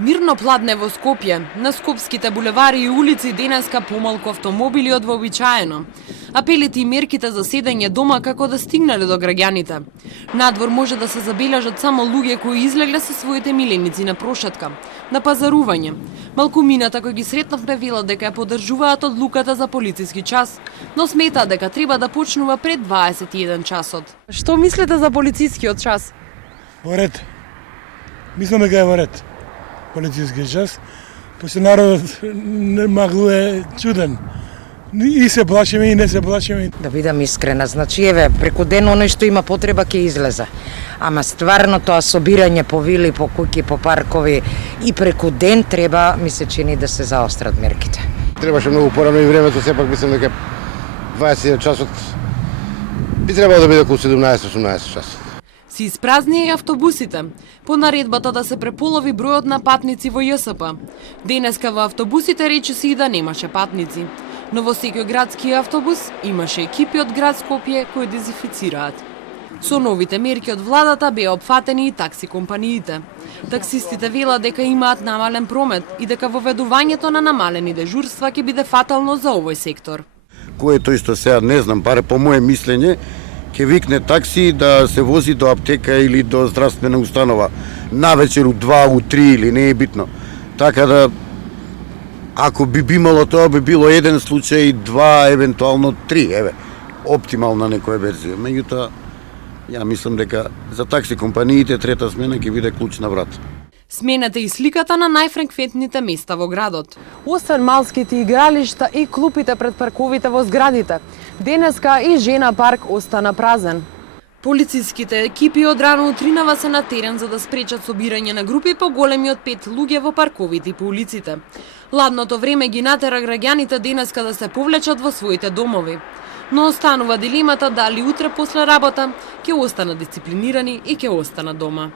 Мирно пладне во Скопје. На скопските булевари и улици денеска помалку автомобили од вообичаено. Апелите и мерките за седење дома како да стигнале до граѓаните. Надвор може да се забележат само луѓе кои излегле со своите миленици на прошетка, на пазарување. Малкумината кои ги сретнавме велат дека ја поддржуваат одлуката за полициски час, но сметаат дека треба да почнува пред 21 часот. Што мислите за полицискиот час? Во ред. Мислам дека е во ред. Полициски час, пошто народот немаглу е чуден. И се плашиме и не се плашиме. Да бидам искрена, значи еве, преку ден оној што има потреба ќе излезе. Ама стварно тоа собирање по вили, по куќи, по паркови и преку ден треба, ми се чини да се заострат мерките. Требаше многу порано и времето, сепак мислам дека 21 часот би требало да биде околу 17-18 часот. Си испразни и автобусите, по наредбата да се преполови бројот на патници во ЈСП. Денеска во автобусите рече се и да немаше патници, но во секој градски автобус имаше екипи од град Скопје кои дезинфицираат. Со новите мерки од владата беа опфатени и такси компаниите. Таксистите велат дека имаат намален промет и дека воведувањето на намалени дежурства ќе биде фатално за овој сектор. Кој е тој што сега не знам, баре по моје мислење, ќе викне такси да се вози до аптека или до здравствена установа навечер у 2, у 3 или не е битно. Така да, ако би имало тоа, би било еден случај, 2, евентуално 3, еве, оптимална некоја верзија. Меѓутоа, ја мислам дека за такси компаниите трета смена ќе биде клуч на врат. Сменете и сликата на најфреквентните места во градот. Освен малските игралишта и клупите пред парковите во зградите, денеска и Жена парк остана празен. Полициските екипи од рано утринава се на терен за да спречат собирање на групи поголеми од 5 луѓе во парковите и по улиците. Ладното време ги натера граѓаните денеска да се повлечат во своите домови. Но останува дилемата дали утре после работа ќе останат дисциплинирани и ќе останат дома.